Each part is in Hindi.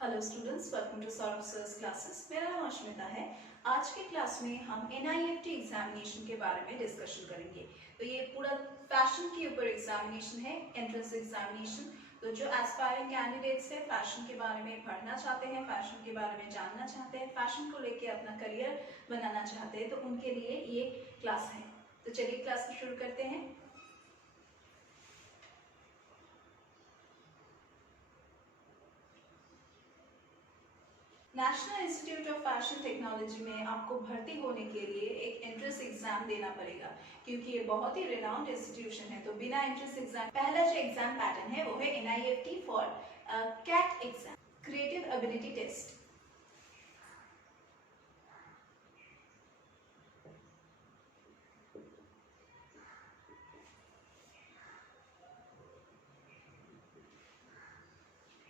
Hello students, welcome to Saurabh sir's classes. मेरा नाम अश्मिता है। आज के क्लास में हम NIFT एग्जामिनेशन के बारे में डिस्कशन करेंगे। तो ये पूरा फैशन के ऊपर एग्जामिनेशन है, एंट्रेंस एग्जामिनेशन। तो जो एस्पायरिंग कैंडिडेट्स है, फैशन के बारे में पढ़ना चाहते हैं, फैशन के बारे में जानना चाहते हैं, फैशन को लेके अपना करियर बनाना चाहते हैं, तो उनके लिए ये क्लास है। तो चलिए क्लास को शुरू करते हैं। National institute of fashion technology में आपको भर्ती होने के लिए एक एंट्रेंस एग्जाम देना पड़ेगा, क्योंकि ये बहुत ही रिनाउंड इंस्टीट्यूशन है। तो बिना एंट्रेंस एग्जाम, पहला जो एग्जाम पैटर्न है वो है NIFT for CAT exam, creative ability test.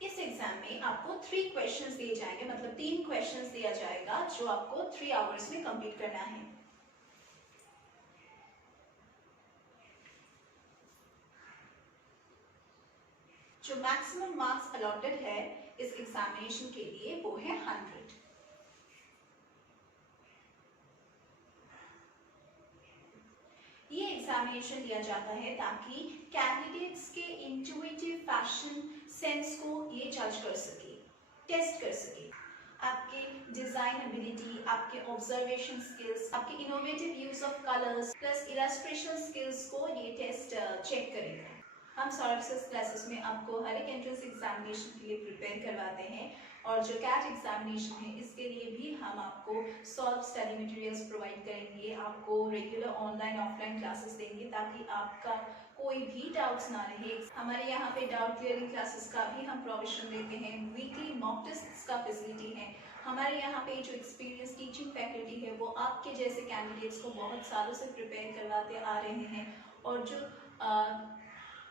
इस एग्जाम में आपको 3 क्वेश्चंस दिए जाएंगे, मतलब 3 क्वेश्चंस दिया जाएगा जो आपको 3 आवर्स में कंप्लीट करना है। जो मैक्सिमम मार्क्स अलॉटेड है इस एग्जामिनेशन के लिए वो है 100। ये एग्जामिनेशन लिया जाता है ताकि कैंडिडेट्स के इंट्यूटिव फैशन सेंस को ये जज कर सके, टेस्ट कर सके। आपके डिजाइन एबिलिटी, आपके ऑब्जर्वेशन स्किल्स, आपके innovative use of colours plus illustration skills को ये टेस्ट चेक करेगा। हम सौरभ सर्स क्लासेस में आपको हर एक एंट्रेंस एग्जामिनेशन के लिए प्रिपेयर करवाते हैं, और जो कैट एग्जामिनेशन है इसके लिए भी हम आपको सॉल्व स्टडी मटेरियल्स प्रोवाइड करेंगे, आपको रेगुलर ऑनलाइन ऑफलाइन क्लासेस देंगे ताकि आपका कोई भी डाउट्स ना रहे। हमारे यहाँ पे डाउट क्लियरिंग क्लासेस का भी हम प्रोविजन देते हैं, वीकली मॉक टेस्ट्स का फैसिलिटी है। हमारे यहाँ पे जो एक्सपीरियंस टीचिंग फैकल्टी है वो आपके जैसे कैंडिडेट्स को बहुत सालों से प्रिपेयर करवाते आ रहे हैं, और जो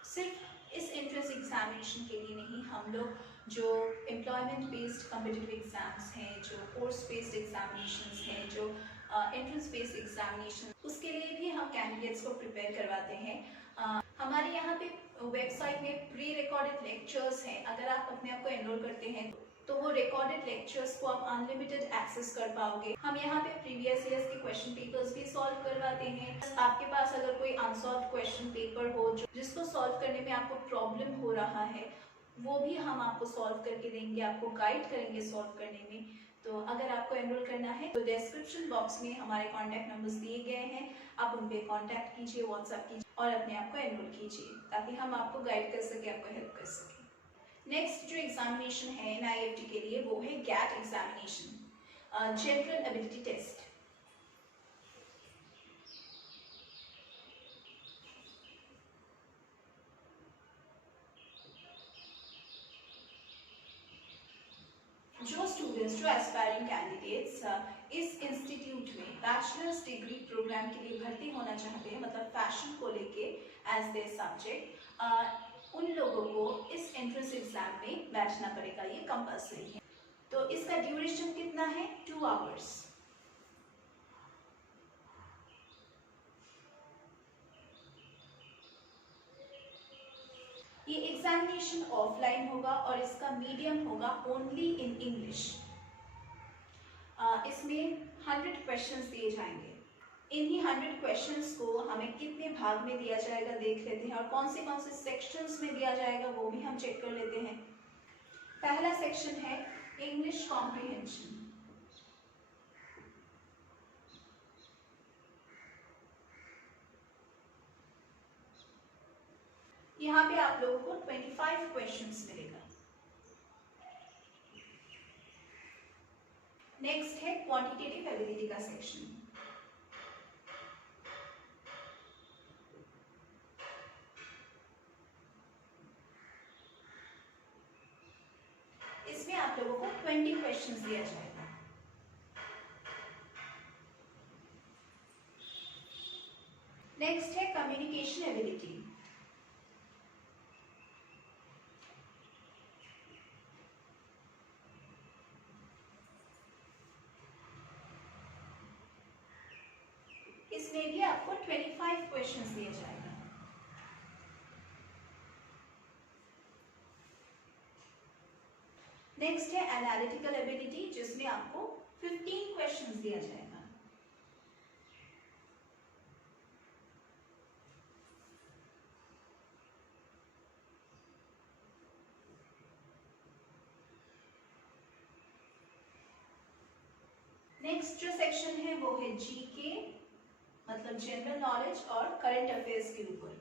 सिर्फ इस एंट्रेंस एग्जामिनेशन के लिए नहीं, हम लोग जो एम्प्लॉयमेंट बेस्ड कॉम्पिटिटिव एग्जाम्स हैं, जो कोर्स बेस्ड एग्जामिनेशंस हैं, जो एंट्रेंस बेस्ड एग्जामिनेशन, उसके लिए भी हम कैंडिडेट्स को प्रिपेयर करवाते हैं। हमारे यहाँ पे वेबसाइट में प्री रिकॉर्डेड लेक्चर्स हैं। अगर आप अपने आप को एनरोल करते हैं तो वो रिकॉर्डेड लेक्चर्स को आप अनलिमिटेड एक्सेस कर पाओगे। हम यहाँ पे प्रीवियस ईयर्स के क्वेश्चन पेपर्स भी सॉल्व करवाते हैं। आपके पास अगर कोई अनसॉल्व क्वेश्चन पेपर हो जिसको सॉल्व करने में आपको प्रॉब्लम हो रहा है, वो भी हम आपको सॉल्व करके देंगे, आपको गाइड करेंगे सॉल्व करने में। तो अगर आपको एनरोल करना है तो डिस्क्रिप्शन बॉक्स में हमारे कॉन्टैक्ट नंबर्स दिए गए हैं, आप उन पर कॉन्टैक्ट कीजिए, व्हाट्सएप कीजिए और अपने आप को एनरोल कीजिए ताकि हम आपको गाइड कर सके, आपको हेल्प कर सके। नेक्स्ट जो एग्जामिनेशन है NIFT के लिए वो है GAT examination, general ability test. जो स्टूडेंट्स, जो एस्पायरिंग कैंडिडेट्स इस इंस्टीट्यूट में बैचलर्स डिग्री प्रोग्राम के लिए भर्ती होना चाहते हैं, मतलब फैशन को लेके एज देयर सब्जेक्ट, उन लोगों को इस एंट्रेंस एग्जाम में बैठना पड़ेगा, ये कंपल्सरी है। तो इसका ड्यूरेशन कितना है? 2 आवर्स। ये एग्जामिनेशन ऑफलाइन होगा और इसका मीडियम होगा ओनली इन इंग्लिश। इसमें 100 क्वेश्चंस दिए जाएंगे। इन्हीं 100 क्वेश्चंस को हमें कितने भाग में दिया जाएगा देख लेते हैं, और कौन से सेक्शंस में दिया जाएगा वो भी हम चेक कर लेते हैं। पहला सेक्शन है इंग्लिश कॉम्प्रिहेंशन। यहाँ पे आप लोगों को 25 क्वेश्चंस मिलेगा। नेक्स्ट है क्वांटिटेटिव एबिलिटी का सेक्शन। इसमें आप लोगों को 20 क्वेश्चंस दिया जाएगा। नेक्स्ट है कम्युनिकेशन एबिलिटी। इसमें भी आपको 25 क्वेश्चंस दिया जाएगा। नेक्स्ट है एनालिटिकल एबिलिटी, जिसमें आपको 15 क्वेश्चंस दिया जाएगा। नेक्स्ट जो सेक्शन है वो है जीके, मतलब जनरल नॉलेज और करंट अफेयर्स के ऊपर।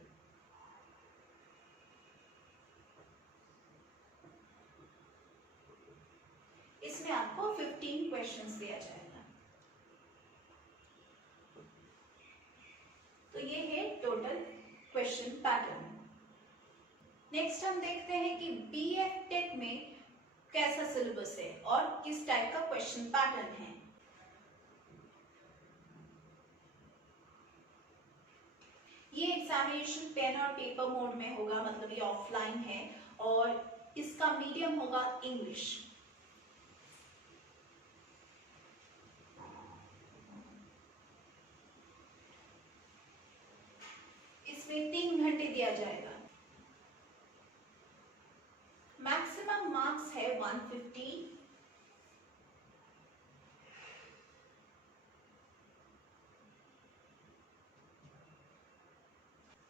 इसमें आपको 15 क्वेश्चंस दिया जाएगा। तो ये है टोटल क्वेश्चन पैटर्न। नेक्स्ट हम देखते हैं कि बीएफ टेक में कैसा सिलेबस है और किस टाइप का क्वेश्चन पैटर्न है। ये एग्जामिनेशन पेन और पेपर मोड में होगा, मतलब ये ऑफलाइन है और इसका मीडियम होगा इंग्लिश। इसमें 3 घंटे दिया जाएगा। मैक्सिमम मार्क्स है 150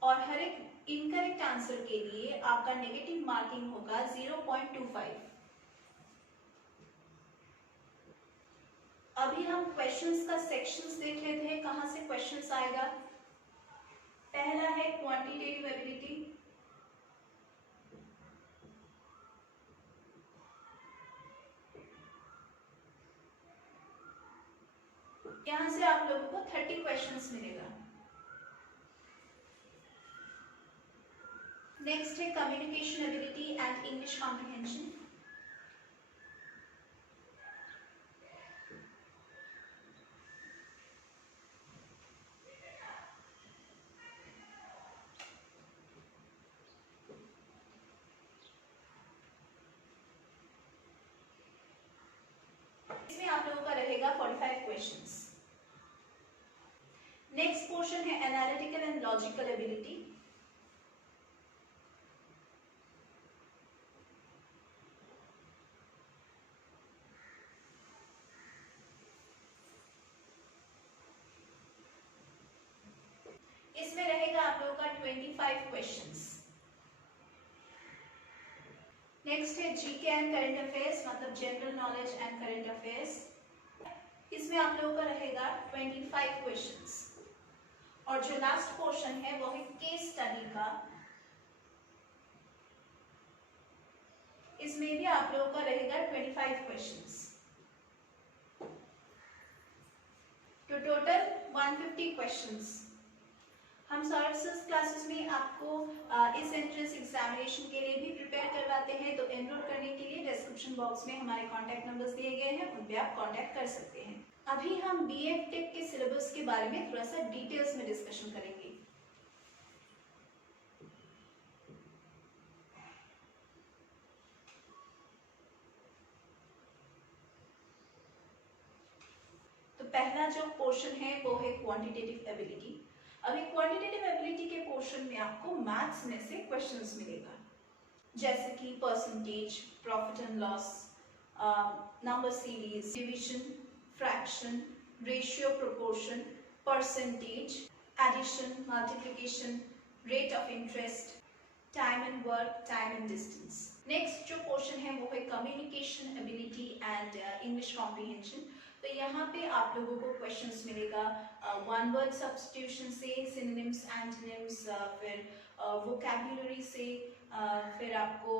और हर एक इनकरेक्ट आंसर के लिए आपका नेगेटिव मार्किंग होगा 0.25। अभी हम क्वेश्चंस का सेक्शंस देख लेते हैं, कहां से क्वेश्चंस आएगा। पहला है क्वांटिटेटिव एबिलिटी। यहां से आप लोगों को 30 क्वेश्चंस मिलेगा। नेक्स्ट है communication ability and English comprehension. इसमें आप लोगों का रहेगा 45 क्वेश्चंस। नेक्स्ट पोर्शन है एनालिटिकल एंड लॉजिकल एबिलिटी। इसमें रहेगा आप लोगों का 25 क्वेश्चंस। नेक्स्ट है जीके एंड करंट अफेयर्स, मतलब general knowledge and current affairs. इसमें आप लोगों का रहेगा 25 क्वेश्चंस। और जो लास्ट पोर्शन है वो है केस स्टडी का। इसमें भी आप लोगों का रहेगा 25 क्वेश्चंस। तो टोटल 150 क्वेश्चंस। हम सर्विसेज क्लासेस में आपको इस एंट्रेंस एग्जामिनेशन के लिए भी प्रिपेयर करवाते हैं। तो एनरोल करने के लिए डिस्क्रिप्शन बॉक्स में हमारे कॉन्टैक्ट नंबर्स दिए गए हैं, उन पे आप कॉन्टैक्ट कर सकते हैं। अभी हम बीएफ टेक के सिलेबस के बारे में थोड़ा सा डिटेल्स में डिस्कशन करेंगे। तो पहला जो पोर्शन है वो है क्वांटिटेटिव एबिलिटी। अभी क्वांटिटेटिव एबिलिटी के पोर्शन में आपको मैथ्स में से क्वेश्चंस मिलेगा, जैसे कि percentage, profit and loss, number series, division, fraction, ratio, proportion, percentage, addition, multiplication, rate of interest, time and work, time and distance. Next जो पोर्शन है वो है communication ability and English comprehension. तो यहाँ पे आप लोगों को क्वेश्चंस मिलेगा वन वर्ड सब्स्टिट्यूशन से, सिनोनिम्स, एंटोनिम्स, फिर वोकैब्युलरी से, फिर आपको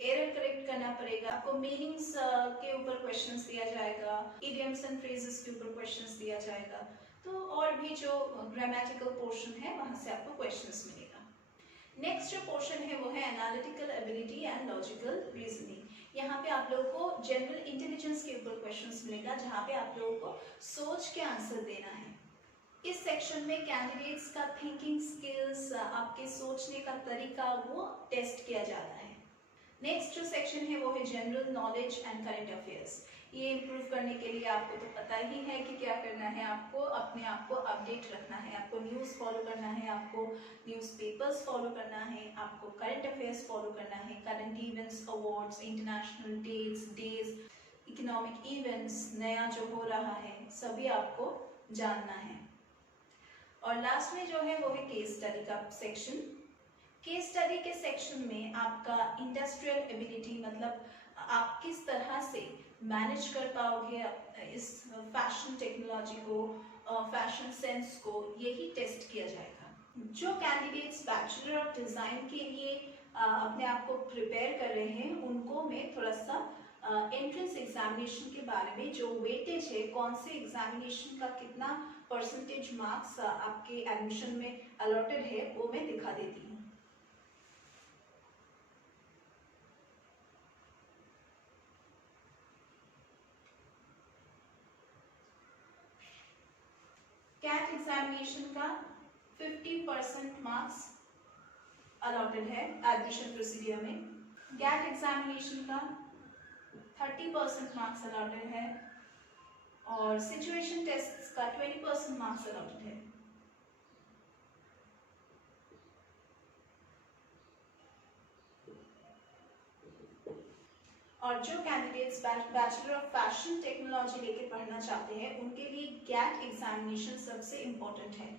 एरर करेक्ट करना पड़ेगा, आपको मीनिंग्स के ऊपर क्वेश्चंस दिया जाएगा, इडियम्स एंड फ्रेजेस के ऊपर क्वेश्चंस दिया जाएगा। तो और भी जो ग्रामेटिकल पोर्शन है वहां से आपको क्वेश्चंस मिलेगा। नेक्स्ट जो पोर्शन है वो है analytical ability and logical reasoning. यहाँ पे आप लोगों को जनरल इंटेलिजेंस के ऊपर क्वेश्चंस मिलेगा, जहाँ पे आप लोगों को सोच के आंसर देना है। इस सेक्शन में कैंडिडेट्स का थिंकिंग स्किल्स, आपके सोचने का तरीका, वो टेस्ट किया जाता है। नेक्स्ट जो सेक्शन है वो है general knowledge and current affairs. ये इम्प्रूव करने के लिए आपको तो पता ही है कि क्या करना है, आपको अपने आप को अपडेट रखना है, आपको न्यूज़ फॉलो करना है, आपको न्यूज़पेपर्स फॉलो करना है, आपको करंट अफेयर्स फॉलो करना है, current events, awards, international dates, days, economic events, नया जो हो रहा है सभी आपको जानना है। और लास्ट में जो है वो है केस स्टडी का सेक्शन। केस स्टडी के सेक्शन में आपका इंडस्ट्रियल एबिलिटी, मतलब आप किस तरह से मैनेज कर पाओगे इस फैशन टेक्नोलॉजी को, फैशन सेंस को, यही टेस्ट किया जाएगा। जो कैंडिडेट्स बैचलर ऑफ डिज़ाइन के लिए अपने आप को प्रिपेयर कर रहे हैं उनको मैं थोड़ा सा एंट्रेंस एग्जामिनेशन के बारे में, जो वेटेज है, कौन से एग्जामिनेशन का कितना परसेंटेज मार्क्स आपके एडमिशन में अलॉटेड है, वो मैं दिखा देती हूँ। कैट एग्जामिनेशन का 50% मार्क्स अलॉटेड है एडमिशन प्रोसीडियर में। गैट एग्जामिनेशन का 30% मार्क्स अलॉटेड है और सिचुएशन टेस्ट का 20% मार्क्स अलॉटेड है। और जो candidates bachelor of fashion technology लेके पढ़ना चाहते हैं उनके लिए गैट एग्जामिनेशन सबसे इम्पोर्टेंट है।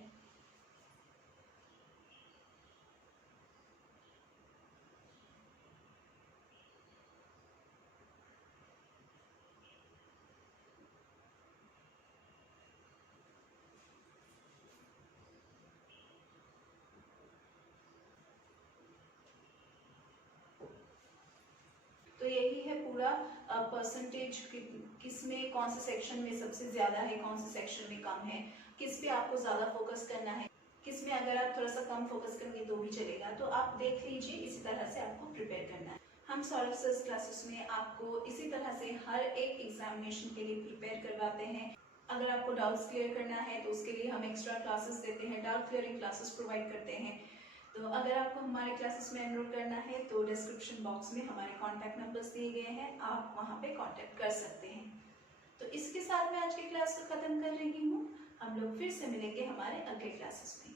तो यही है पूरा परसेंटेज, किस में कौन से सेक्शन में सबसे ज़्यादा है, कौन से सेक्शन में कम है, किस पे आपको ज़्यादा फोकस करना है, किस में अगर आप थोड़ा सा कम फोकस करेंगे तो भी चलेगा। तो आप देख लीजिए, इसी तरह से आपको प्रिपेयर करना है। हम सौरभ सर क्लासेस में आपको इसी तरह से हर एक एग्जामिनेशन के लिए प्रिपेयर करवाते हैं। अगर आपको डाउट्स क्लियर करना है तो उसके लिए हम एक्स्ट्रा क्लासेस देते हैं, डाउट क्लियरिंग क्लासेस प्रोवाइड करते हैं। तो अगर आपको हमारे क्लासेस में एनरोल करना है तो डिस्क्रिप्शन बॉक्स में हमारे कॉन्टैक्ट नंबर्स दिए गए हैं, आप वहाँ पे कॉन्टैक्ट कर सकते हैं। तो इसके साथ मैं आज की क्लास को ख़त्म कर रही हूँ। हम लोग फिर से मिलेंगे हमारे अगले क्लासेस में।